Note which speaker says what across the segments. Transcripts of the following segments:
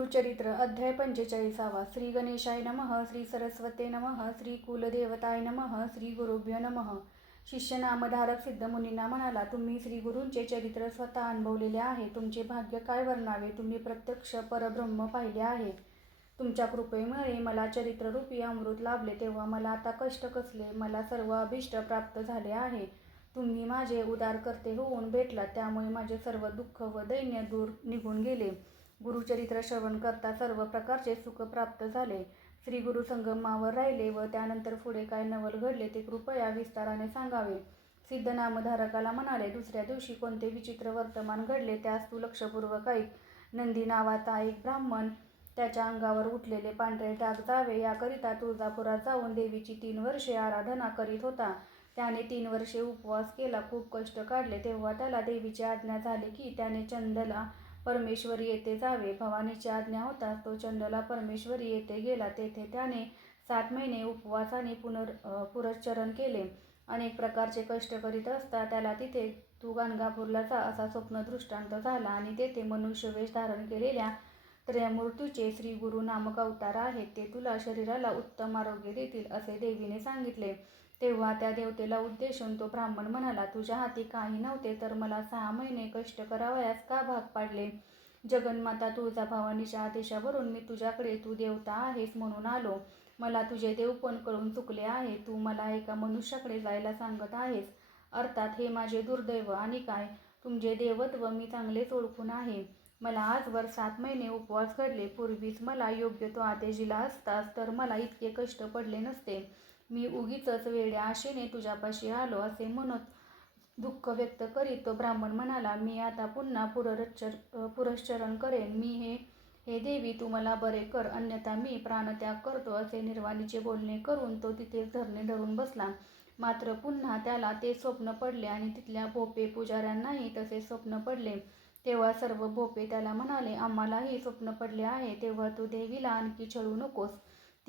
Speaker 1: गुरुचरित्र अध्याय पंचेचाळीसावा. श्री गणेशाय नमः श्री सरस्वते नमः श्री कुलदेवताय नमः श्री गुरुभ्य नमः. शिष्य नामधारक सिद्धमुनींना म्हणाला तुम्ही श्री गुरूंचे चरित्र स्वतः अनुभवलेले आहे. तुमचे भाग्य काय वर्णावे? तुम्ही प्रत्यक्ष परब्रह्म पाहिले आहे. तुमच्या कृपेमुळे मला चरित्ररूपी अमृत लाभले. तेव्हा मला आता कष्ट कसले? मला सर्व अभिष्ट प्राप्त झाले आहे. तुम्ही माझे उदार करते होऊन भेटला त्यामुळे माझे सर्व दुःख व दैन्य दूर निघून गेले. गुरुचरित्र श्रवण करता सर्व प्रकारचे सुख प्राप्त झाले. श्री गुरु संगमावर राहिले व त्यानंतर पुढे काय नवल घडले ते कृपया विस्ताराने सांगावे. सिद्ध नामधारकाला म्हणाले दुसऱ्या दिवशी कोणते विचित्र वर्तमान घडले त्यास तू लक्षपूर्वक ऐक. नंदी नावाचा एक ब्राह्मण त्याच्या अंगावर उठलेले पांढरे डाग जावे. याकरिता तुळजापुरात जाऊन देवीची तीन वर्षे आराधना करीत होता. त्याने तीन वर्षे उपवास केला. खूप कष्ट काढले. तेव्हा त्याला देवीची आज्ञा झाली की त्याने चंदला परमेश्वरी येथे जावे. भवानीची आज्ञा होताच तो चंदला परमेश्वरी येथे गेला. तेथे त्याने सात महिने उपवासाने पुनर पुरश्चरण केले. अनेक प्रकारचे कष्ट करीत असता त्याला तिथे तू गाणगापूरला जा असा स्वप्न दृष्टांत झाला आणि तेथे मनुष्यवेश धारण केलेल्या त्रयमूर्तीचे श्री गुरु नामक अवतार आहेत. ते तुला शरीराला उत्तम आरोग्य देतील असे देवीने सांगितले. तेव्हा त्या देवतेला उद्देशून तो ब्राह्मण म्हणाला तुझ्या हाती काही नव्हते तर मला सहा महिने कष्ट करावयास का भाग पाडले? जगन्माता तुळजाभवानीच्या आदेशावरून मी तुझ्याकडे तू देवता आहेस म्हणून आलो. मला तुझे देवपण कळून चुकले आहे. तू मला एका मनुष्याकडे जायला सांगत आहेस. अर्थात हे माझे दुर्दैव आणि काय? तुमचे देवत्व मी चांगलेच ओळखून आहे. मला आजवर सात महिने उपवास घडले. पूर्वीच मला योग्य तो आदेश दिला असतास तर मला इतके कष्ट पडले नसते. मी उगीच वेड्या आशेने तुझ्यापाशी आलो असे म्हणत दुःख व्यक्त करीत तो ब्राह्मण म्हणाला मी आता पुन्हा पुरश्चर पुरश्चरण करेन. मी हे हे देवी तू मला बरे कर. अन्यथा मी प्राणत्याग करतो असे निर्वाणीचे बोलणे करून तो तिथेच धरणे धरून बसला. मात्र पुन्हा त्याला ते स्वप्न पडले आणि तिथल्या भोपे पुजाऱ्यांनाही तसे स्वप्न पडले. तेव्हा सर्व भोपे त्याला म्हणाले आम्हालाही स्वप्न पडले आहे. तेव्हा तू देवीला आणखी छळू नकोस.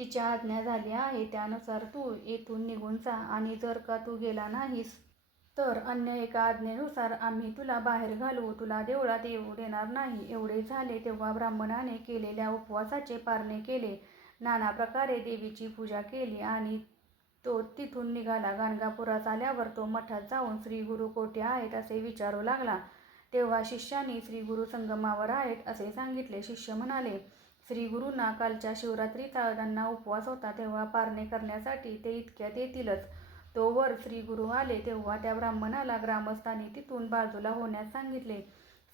Speaker 1: तिच्या आज्ञा झाली आहे त्यानुसार तू येथून निघून जा आणि जर का तू गेला नाहीस तर अन्य एका आज्ञेनुसार आम्ही तुला बाहेर घालवू. तुला देवळात येऊ देणार नाही. एवढे झाले तेव्हा ब्राह्मणाने केलेल्या उपवासाचे पारणे केले. नाना प्रकारे देवीची पूजा केली आणि तो तिथून निघाला. गाणगापुरात आल्यावर तो मठात जाऊन श्री गुरु कोठे आहेत असे विचारू लागला. तेव्हा शिष्याने श्री गुरु संगमावर आहेत असे सांगितले. शिष्य म्हणाले श्रीगुरूंना कालच्या शिवरात्रीचा त्यांना उपवास होता तेव्हा पारणे करण्यासाठी ते इतक्यात येतीलच. तो वर आले तेव्हा त्या ब्राह्मणाला ग्रामस्थांनी तिथून बाजूला होण्यास सांगितले.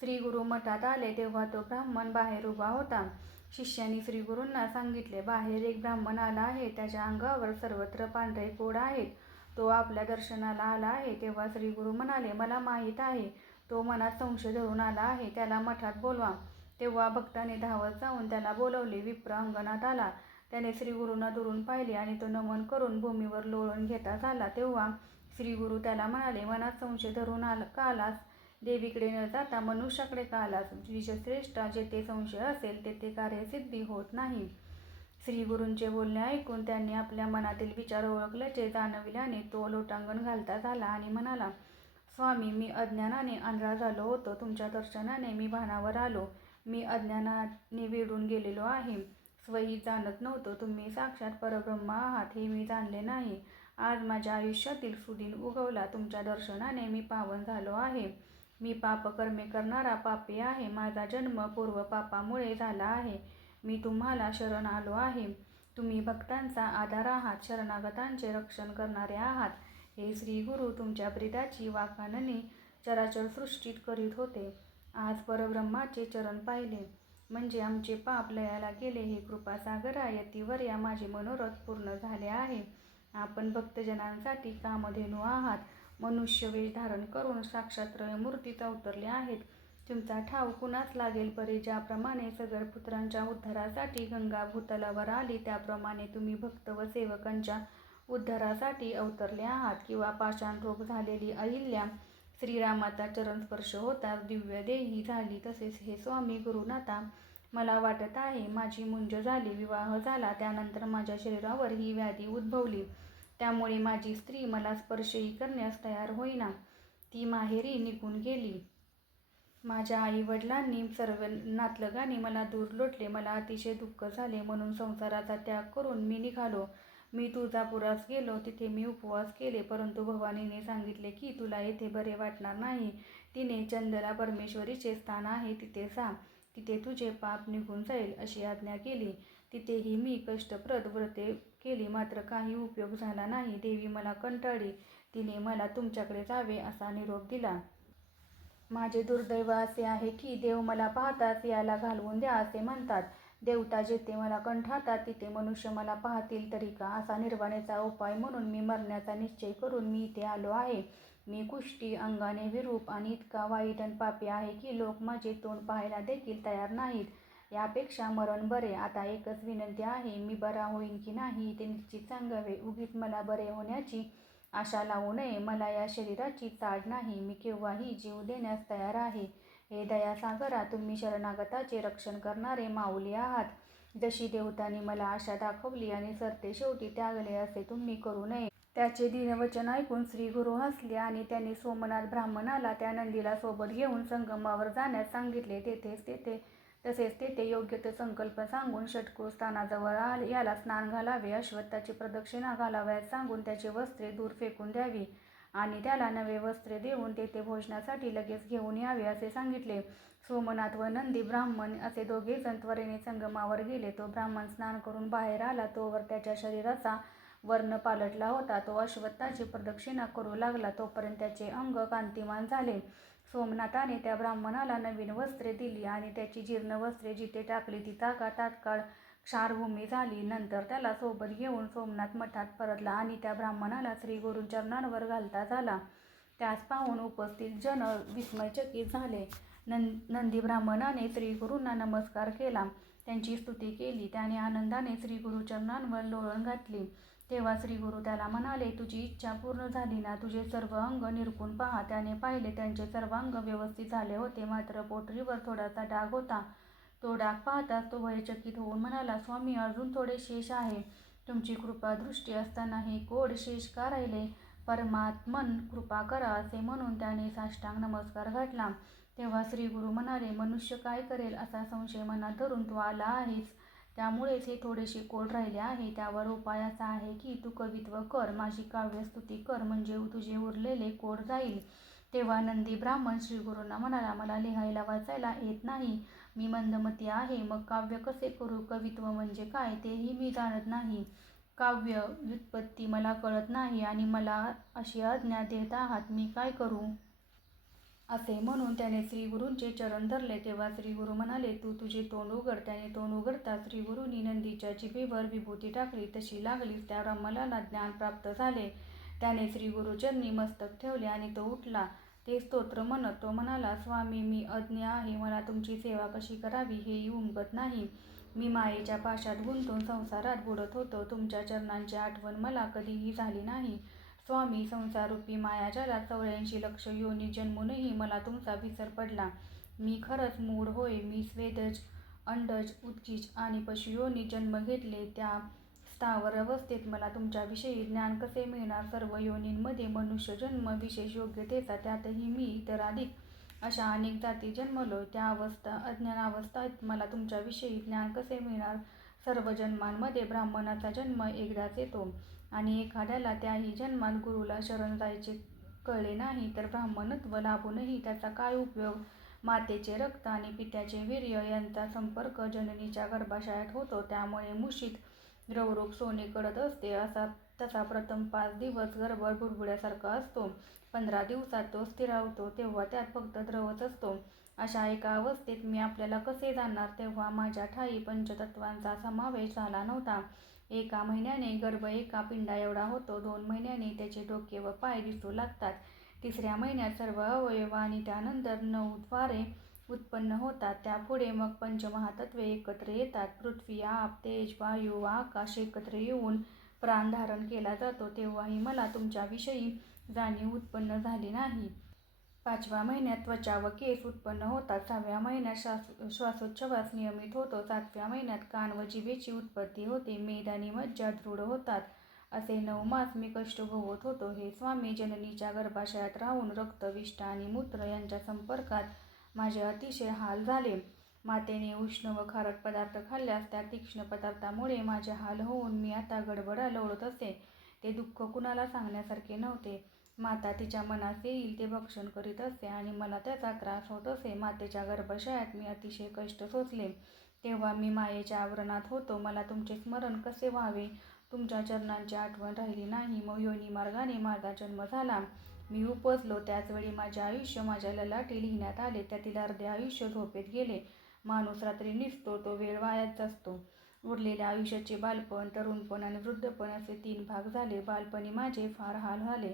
Speaker 1: श्रीगुरु मठात आले तेव्हा तो ब्राह्मण बाहेर उभा होता. शिष्यांनी श्रीगुरूंना सांगितले बाहेर एक ब्राह्मण आला आहे त्याच्या अंगावर सर्वत्र पांढरे कोड आहेत. तो आपल्या दर्शनाला आला आहे. तेव्हा श्रीगुरु म्हणाले मला माहीत आहे. तो मनात संशय धरून आला आहे. त्याला मठात बोलवा. तेव्हा भक्ताने धावत जाऊन त्याला बोलवले विप्र अंगणात आला. त्याने श्रीगुरूंना दुरून पाहिले आणि तो नमन करून भूमीवर लोळून घेता झाला. तेव्हा श्रीगुरु त्याला म्हणाले मनात संशय धरून आला का आलास? देवीकडे न जाता मनुष्याकडे का आलास? विजश्रेष्ठा जेथे संशय असेल तेथे कार्यसिद्धी होत नाही. श्रीगुरूंचे बोलणे ऐकून त्यांनी आपल्या मनातील विचार ओळखल्याचे जाणविल्याने तो लोटांगण घालता झाला आणि म्हणाला स्वामी मी अज्ञानाने आंधळा झालो होतो. तुमच्या दर्शनाने मी भानावर आलो. मी अज्ञानाने वेढून गेलेलो आहे. स्वही जाणत नव्हतो. तुम्ही साक्षात परब्रह्म आहात हे मी जाणले नाही. आज माझ्या आयुष्यातील सुदिन उगवला. तुमच्या दर्शनाने मी पावन झालो आहे. मी पापकर्मे करणारा पापी आहे. माझा जन्म पूर्व पापामुळे झाला आहे. मी तुम्हाला शरण आलो आहे. तुम्ही भक्तांचा आधार आहात. शरणागतांचे रक्षण करणारे आहात. हे श्री गुरु तुमच्या प्रिताची वाखाणणी चराचर सृष्टीत करीत होते. आज परब्रह्माचे चरण पाहिले. म्हणजे आमचे पाप लयाला गेले हे कृपासागरा यतीवर या माझे मनोरथ पूर्ण झाले आहे. आपण भक्तजनांसाठी कामधेनू आहात. मनुष्य वेश धारण करून साक्षात मूर्तीत अवतरले आहेत. तुमचा ठाव कुणास लागेल बरे ज्याप्रमाणे सगळ पुत्रांच्या उद्धारासाठी गंगा भूतलावर आली त्याप्रमाणे तुम्ही भक्त व सेवकांच्या उद्धारासाठी अवतरले आहात. किंवा पाषाण रोग झालेली अहिल्या श्रीरामाचा चरणस्पर्श होताच दिव्य देही झाली तसेच हे स्वामी गुरुनाथा मला वाटत आहे माझी मुंज झाली विवाह झाला त्यानंतर माझ्या शरीरावर ही व्याधी उद्भवली. त्यामुळे माझी स्त्री मला स्पर्शही करण्यास तयार होईना. ती माहेरी निघून गेली. माझ्या आई वडिलांनी सर्व नातलगाने मला दूर लोटले मला अतिशय दुःख झाले म्हणून संसाराचा त्याग करून मी निघालो. मी तुळजापुरास गेलो तिथे मी उपवास केले परंतु भवानीने सांगितले की तुला येथे बरे वाटणार नाही. तिने चंदला परमेश्वरीचे स्थान आहे तिथे जा. तिथे तुझे पाप निघून जाईल अशी आज्ञा केली. तिथेही मी कष्टप्रद व्रते केली मात्र काही उपयोग झाला नाही. देवी मला कंटाळी. तिने मला तुमच्याकडे जावे असा निरोप दिला. माझे दुर्दैव असे आहे की देव मला पाहताच याला घालवून द्या असे म्हणतात. देवता जिथे मला कंठातात तिथे मनुष्य मला पाहतील तरी का? असा निर्वाणेचा उपाय म्हणून मी मरण्याचा निश्चय करून मी इथे आलो आहे. मी कुष्टी अंगाने विरूप आणि इतका वाईट आणि पापी आहे की लोक माझे तोंड पाहायला देखील तयार नाहीत. यापेक्षा मरण बरे. आता एकच विनंती आहे मी बरा होईन की नाही? ते निश्चित सांगावे उगीच मला बरे होण्याची आशा लावू नये. मला या शरीराची चाड नाही. मी केव्हाही जीव देण्यास तयार आहे. हे दयासागरा तुम्ही शरणागताचे रक्षण करणारे माऊली आहात. जशी देवतांनी मला आशा दाखवली आणि सरते शेवटी त्यागले असे तुम्ही करू नये. त्याचे दिनवचन ऐकून श्री गुरु हसले आणि त्यांनी सोमनाथ ब्राह्मणाला त्या नंदीला सोबत घेऊन संगमावर जाण्यास सांगितले. तेथेच तेथे तसेच तेथे योग्य ते संकल्प सांगून षटकू स्थानाजवळ आले. याला स्नान घालावे अश्वत्थाची प्रदक्षिणा घालाव्यास सांगून त्याची वस्त्रे दूर फेकून द्यावी. आणि त्याला नवे वस्त्रे देऊन तेथे भोजनासाठी लगेच घेऊन यावे असे सांगितले. सोमनाथ व नंदी ब्राह्मण असे दोघे जण त्वरेने संगमावर गेले. तो ब्राह्मण स्नान करून बाहेर आला. तोवर त्याच्या शरीराचा वर्ण पालटला होता. तो अश्वत्थाची प्रदक्षिणा करू लागला. तोपर्यंत त्याचे अंग कांतिमान झाले. सोमनाथाने त्या ब्राह्मणाला नवीन वस्त्रे दिली आणि त्याची जीर्ण वस्त्रे जिथे टाकली ती जागा तात्काळ क्षारभूमी झाली. नंतर त्याला सोबत घेऊन सोमनाथ मठात परतला आणि त्या ब्राह्मणाला श्री चरणांवर घालता झाला. त्यास पाहून उपस्थित जन विस्मयचकित झाले. नं नंदी ब्राह्मणाने श्री गुरूंना नमस्कार केला. त्यांची स्तुती केली. त्याने आनंदाने श्री चरणांवर लोळण घातली. तेव्हा श्री गुरु त्याला म्हणाले तुझी इच्छा पूर्ण झाली ना? तुझे सर्व अंग निरकून पहा. त्याने पाहिले त्यांचे सर्व अंग व्यवस्थित झाले होते. मात्र पोटरीवर थोडासा डाग होता. तो डाग पाहताच तो भयचकित होऊन म्हणाला स्वामी अजून थोडे शेष आहे. तुमची कृपा दृष्टी असताना हे कोड शेष का राहिले? परमात्मन कृपा करा असे म्हणून त्याने साष्टांग नमस्कार घातला. तेव्हा श्री गुरु म्हणाले मनुष्य काय करेल असा संशय मनात धरून तू आला आहेस. त्यामुळेच हे थोडेसे कोड राहिले आहे. त्यावर उपाय असा आहे की तू कवित्व कर माझी काव्यस्तुती कर म्हणजे तुझे उरलेले कोड जाईल. तेव्हा नंदी ब्राह्मण श्री गुरूंना म्हणाला मला लिहायला वाचायला येत नाही. मी मंदमती आहे मग काव्य कसे करू? कवित्व म्हणजे काय? तेही मी जाणत नाही. काव्य व्युत्पत्ती मला कळत नाही आणि मला अशी आज्ञा देत आहात मी काय करू? असे म्हणून त्याने श्रीगुरूंचे चरण धरले. तेव्हा श्रीगुरू म्हणाले तू तुझे तोंड उघड. त्याने तोंड उघडता श्रीगुरूंनी नंदीच्या जिभेवर विभूती टाकली. तशी लागलीच त्या ब्रह्मलाला ज्ञान प्राप्त झाले. त्याने श्रीगुरूचरणी मस्तक ठेवले आणि तो उठला. ते स्तोत्र म्हणत तो म्हणाला स्वामी मी अज्ञ आहे मला तुमची सेवा कशी करावी हेही उमगत नाही. मी मायेच्या पाशात गुंतून संसारात बुडत होतो. तुमच्या चरणांची आठवण मला कधीही झाली नाही. स्वामी संसारूपी मायाजाला चौऱ्याऐंशी लक्ष योनी जन्मूनही मला तुमचा विसर पडला. मी खरंच मूढ होय मी स्वेदज अंडज उच्चिज आणि पशुयोनी जन्म घेतले त्या स्थावर अवस्थेत मला तुमच्याविषयी ज्ञान कसे मिळणार? सर्व योनींमध्ये मनुष्य जन्म विशेष योग्यतेचा त्यातही मी इतर अधिक. अशा अनेक जाती जन्मलो. त्या अवस्था अज्ञान अवस्थेत मला तुमच्याविषयी ज्ञान कसे मिळणार? सर्व जन्मांमध्ये ब्राह्मणाचा जन्म एकदाच येतो आणि एखाद्याला त्याही जन्मात गुरुला शरण जायचे कळले नाही तर ब्राह्मणत्व लाभूनही त्याचा काय उपयोग? मातेचे रक्त आणि पित्याचे वीर्य यांचा संपर्क जननीच्या गर्भाशयात होतो. त्यामुळे मुशीत द्रवरूप सोने कडत असते असा तसा प्रथम पाच दिवस गर्भ बुडबुड्यासारखा असतो. पंधरा दिवसात तो स्थिरावतो तेव्हा त्यात फक्त द्रवच असतो. अशा एका अवस्थेत मी आपल्याला कसे जाणणार तेव्हा माझ्या ठाई पंचतत्वांचा समावेश झाला नव्हता. एका महिन्याने गर्भ एका पिंडा एवढा होतो दोन महिन्याने त्याचे डोके व पाय दिसू लागतात. तिसऱ्या महिन्यात सर्व अवयव आणि त्यानंतर नऊ द्वारे उत्पन्न होतात. त्यापुढे मग पंचमहातत्वे एकत्र येतात. पृथ्वी आप तेज वायू व आकाश एकत्र येऊन प्राण धारण केला जातो. तेव्हाही मला तुमच्याविषयी जाणीव उत्पन्न झाली नाही. पाचव्या महिन्यात त्वचा व केस उत्पन्न होतात. सहाव्या महिन्यात श्वास श्वासोच्छवास नियमित होतो. सातव्या महिन्यात कान व जिभेची उत्पत्ती होते. मेद आणि मज्जा दृढ होतात. असे नऊ मास मी कष्ट भोगत होतो. हे स्वामी जननीच्या गर्भाशयात राहून रक्त विष्ठ आणि मूत्र यांच्या संपर्कात माझे अतिशय हाल झाले. मातेने उष्ण व खारट पदार्थ खाल्ल्यास त्या तीक्ष्ण पदार्थामुळे माझे हाल होऊन मी आता गडबडा लोळत असे. ते दुःख कुणाला सांगण्यासारखे नव्हते. माता तिच्या मनास येईल ते भक्षण करीत असे आणि मला त्याचा त्रास होत असे. मातेच्या गर्भाशयात मी अतिशय कष्ट सोसले. तेव्हा मी मायेच्या आवरणात होतो. मला तुमचे स्मरण कसे व्हावे? तुमच्या चरणांची आठवण राहिली नाही. मग योनी मार्गाने माझा जन्म झाला. मी उपजलो त्याचवेळी माझे आयुष्य माझ्या ललाटी लिहिण्यात आले. त्यातील अर्धे आयुष्य झोपेत गेले. माणूस रात्री निसतो. तो वेळ वायाच असतो. उरलेल्या आयुष्याचे बालपण तरुणपण आणि वृद्धपण असे तीन भाग झाले. बालपणी माझे फार हाल झाले.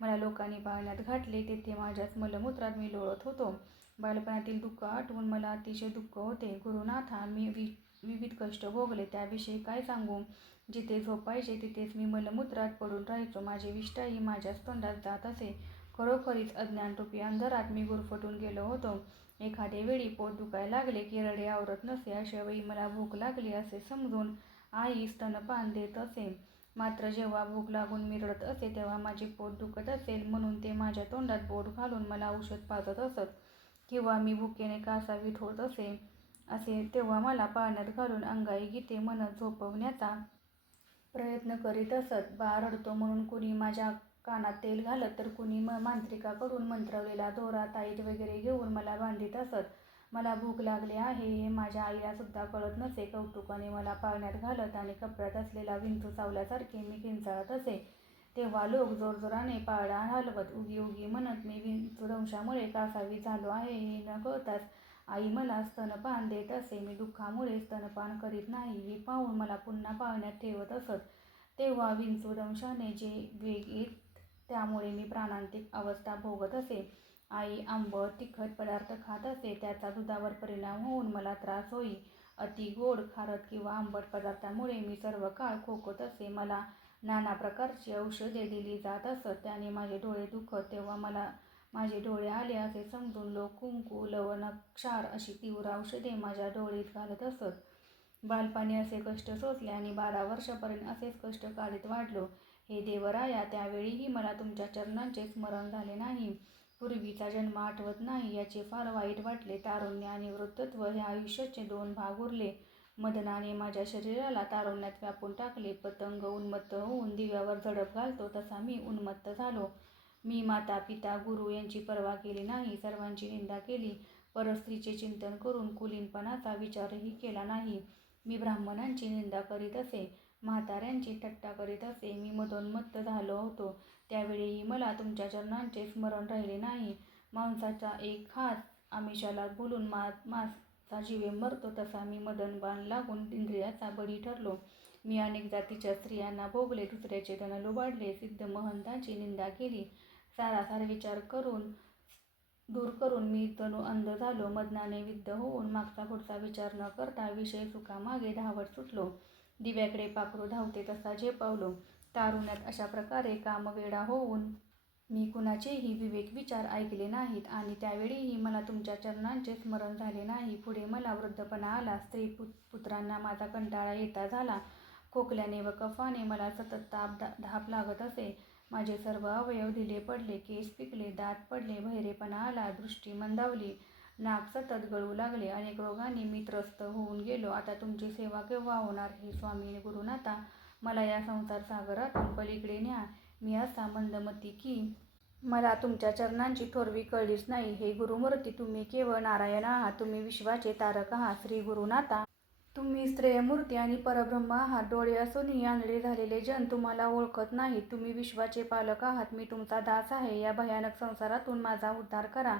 Speaker 1: मला लोकांनी पाळण्यात घातले. तेथे माझ्याच मलमूत्रात मी लोळत होतो. बालपणातील दुःख आठवून मला अतिशय दुःख होते. गुरुनाथा मी वि विविध कष्ट भोगले. त्याविषयी काय सांगू? जिथे झोपायचे तिथेच मी मलमूत्रात पडून राहायचो. माझी विष्ठाही माझ्याच तोंडात जात असे. खरोखरीच अज्ञानरूपी अंधारात मी गुरफटून गेलो होतो. एखादे वेळी पोट दुखायला लागले की रडे आवरत नसे अशा वेळी मला भूक लागली असे समजून आई स्तनपान देत असे. मात्र जेव्हा भूक लागून मी रडत असे तेव्हा माझे पोट दुखत असेल म्हणून ते माझ्या तोंडात बोट घालून मला औषध पाजत असत किंवा मी भुकेने कासावीत होत असे. असे तेव्हा मला पाण्यात घालून अंगाई गीते म्हणत झोपवण्याचा प्रयत्न करीत असत. बार रडतो म्हणून कुणी माझ्या कानात तेल घालत तर कुणी म मांत्रिकाकडून मंत्रवलेला दोरा ताईत वगैरे घेऊन मला बांधित असत. मला भूक लागली आहे हे माझ्या आईलासुद्धा कळत नसे. कौतुकाने मला पाळण्यात घालत आणि कपड्यात असलेला विंचू चावल्यासारखे मी किंचाळत असे. तेव्हा लोक जोरजोराने पाळणा हलवत. उगी उगी म्हणत मी विंचूदंशामुळे कासावी झालो आहे हे न कळताच आई मला स्तनपान देत असे. मी दुःखामुळे स्तनपान करीत नाही. हे पाहून मला पुन्हा पाळण्यात ठेवत असत. तेव्हा विंचूदंशाने जे वेग येत त्यामुळे मी प्राणांतिक अवस्था भोगत असे. आई आंबट तिखट पदार्थ खात असे. त्याचा दुधावर परिणाम होऊन मला त्रास होई. अति गोड खारट किंवा आंबट पदार्थामुळे मी सर्व काळ खोकत असे. मला नाना प्रकारची औषधे दिली जात असत. त्याने माझे डोळे दुखत. तेव्हा मला माझे डोळे आले असे समजून लोक कुंकू लवण क्षार अशी तीव्र औषधे माझ्या डोळीत घालत असत. बालपाणी असे कष्ट सोसले आणि बारा वर्षापर्यंत असेच कष्ट काढीत वाढलो. हे देवराया त्यावेळीही मला तुमच्या चरणांचे स्मरण झाले नाही. पूर्वीचा जन्म आठवत नाही याचे फार वाईट वाटले. तारुण्य आणि वृद्धत्व हे आयुष्याचे दोन भाग उरले. मदनाने माझ्या शरीराला तारुण्यात व्यापून टाकले. पतंग उन्मत्त होऊन दिव्यावर झडप घालतो तसा मी उन्मत्त झालो. मी माता पिता गुरु यांची पर्वा केली नाही सर्वांची निंदा केली. परस्त्रीचे चिंतन करून कुलीनपणाचा विचारही केला नाही. मी ब्राह्मणांची निंदा करीत असे म्हाताऱ्यांची थट्टा करीत असे मी मदोन्मत्त झालो होतो. त्यावेळीही मला तुमच्या चरणांचे स्मरण राहिले नाही. मांसाचा एक खास आमिषाला बोलून मा मासा जीवे मरतो तसा मी मदन बाण लागून इंद्रियाचा बळी ठरलो. मी अनेक जातीच्या स्त्रियांना भोगले दुसऱ्याचे धन लुबाडले सिद्ध महंतांची निंदा केली. सारासार विचार करून दूर करून मी तनु अंध झालो. मदनाने विद्ध होऊन मागचा पुढचा विचार न करता विषय सुखामागे धावत सुटलो. दिव्याकडे पाखरू धावते तसा झेपावलो. तारुण्यात अशा प्रकारे कामवेडा होऊन मी कुणाचेही विवेक विचार ऐकले नाहीत आणि त्यावेळीही मला तुमच्या चरणांचे स्मरण झाले नाही. पुढे मला वृद्धपणा आला. स्त्री पुत पुत्रांना माझा कंटाळा येता झाला. खोकल्याने व कफाने मला सतत ताप दा धाप लागत असे. माझे सर्व अवयव ढिले पडले केस पिकले दात पडले बहिरेपणा आला दृष्टी मंदावली नाक सतत गळू लागले अनेक रोगांनी मी त्रस्त होऊन गेलो. आता तुमची सेवा केव्हा होणार हे स्वामी गुरुनाथा मला या संसार सागरातून पलीकडे न्या. मी असा मंदमती की मला तुमच्या चरणांची थोरवी कळलीच नाही. हे गुरुमूर्ती तुम्ही केवळ नारायण आहात तुम्ही विश्वाचे तारक आहात. श्री गुरुनाथा तुम्ही श्रेयमूर्ती आणि परब्रह्म आहात. डोळे असूनही आंधळे झालेले जन तुम्हाला ओळखत नाही तुम्ही विश्वाचे पालक आहात. मी तुमचा दास आहे. या भयानक संसारातून माझा उद्धार करा.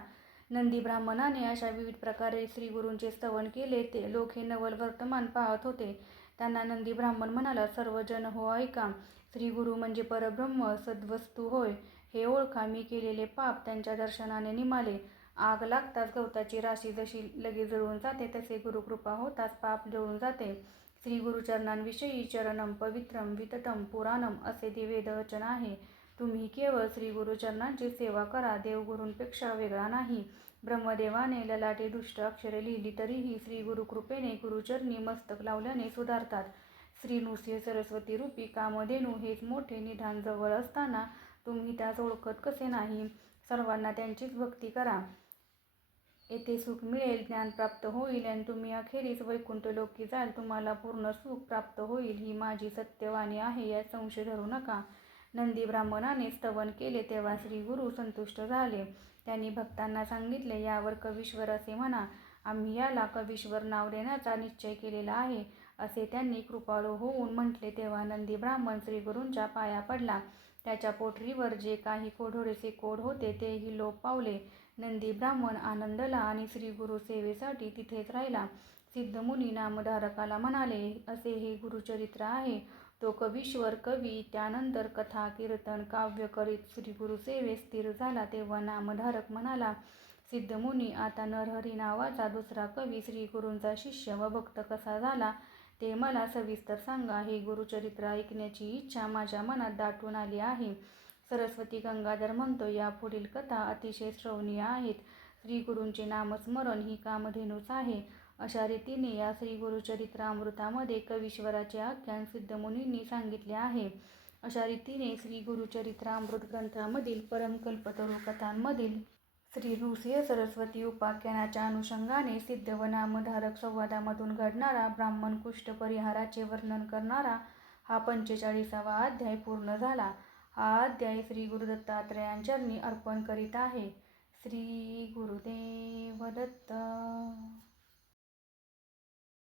Speaker 1: नंदी ब्राह्मणाने अशा विविध प्रकारे श्रीगुरूंचे स्तवन केले. ते लोक हे नवल वर्तमान पाहत होते. त्यांना नंदी ब्राह्मण म्हणाला सर्वजन हो ऐका. श्रीगुरु म्हणजे परब्रह्म सद्वस्तू होय. हे ओळखा. मी केलेले पाप त्यांच्या दर्शनाने निमाले. आग लागताच गवताची राशी जशी लगेच जळून जाते तसे गुरुकृपा होताच पाप जळून जाते. श्री गुरुचरणांविषयी चरणम पवित्रम विततम पुराणम असे ते वेदवचन आहे. तुम्ही केवळ श्री गुरुचरणांची सेवा करा देवगुरूंपेक्षा वेगळा नाही. ब्रह्मदेवाने ललाटे दुष्ट अक्षरे लिहिली तरीही श्री गुरुकृपेने गुरुचरणी मस्तक लावल्याने सुधारतात. श्री नृसिंह सरस्वती रूपी कामधेनू हेच मोठे निधान जवळ असताना तुम्ही त्यास ओळखत कसे नाही? सर्वांना त्यांचीच भक्ती करा. येथे सुख मिळेल ज्ञान प्राप्त होईल आणि तुम्ही अखेरीस वैकुंठ लोकी जाल. तुम्हाला पूर्ण सुख प्राप्त होईल ही माझी सत्यवाणी आहे यात संशय धरू नका. नंदी ब्राह्मणाने स्तवन केले तेव्हा श्री गुरु संतुष्ट झाले. त्यांनी भक्तांना सांगितले यावर कवीश्वर असे म्हणा आम्ही याला कवीश्वर नाव देण्याचा निश्चय केलेला आहे. असे त्यांनी कृपाळू होऊन म्हटले तेव्हा नंदी ब्राह्मण श्री गुरूंच्या पाया पडला. त्याच्या पोटरीवर जे काही कोढोरेसे कोड होते तेही लोप पावले. नंदी ब्राह्मण आनंदला आणि श्री गुरु सेवेसाठी तिथेच राहिला. सिद्धमुनी नामधारकाला म्हणाले असे हे गुरुचरित्र आहे. तो कवीश्वर कवी त्यानंतर कथा कीर्तन काव्य करीत श्री गुरु सेवेत स्थिर झाला तेव्हा नामधारक म्हणाला सिद्धमुनी आता नरहरी नावाचा दुसरा कवी श्री गुरूंचा शिष्य व भक्त कसा झाला? ते मला सविस्तर सांगा. हे गुरुचरित्र ऐकण्याची इच्छा माझ्या मनात दाटून आली आहे. सरस्वती गंगाधर म्हणतो या पुढील कथा अतिशय श्रवणीय आहेत. श्री गुरूंचे नामस्मरण ही कामधेनूच आहे. अशा रीतीने या श्री गुरुचरित्रामृतामध्ये कवीश्वराचे आख्यान सिद्धमुनींनी सांगितले आहे. अशा रीतीने श्री गुरुचरित्रामृत ग्रंथामधील परमकल्पतरू कथांमधील श्री ऋषीय सरस्वती उपाख्यानाच्या अनुषंगाने सिद्ध व नामधारक संवादामधून घडणारा ब्राह्मण कुष्ठ परिहाराचे वर्णन करणारा हा पंचेचाळीसावा अध्याय पूर्ण झाला. हा अध्याय श्री गुरु दत्तात्रयांचरणी अर्पण करीत आहे. श्री गुरुदेव दत्त.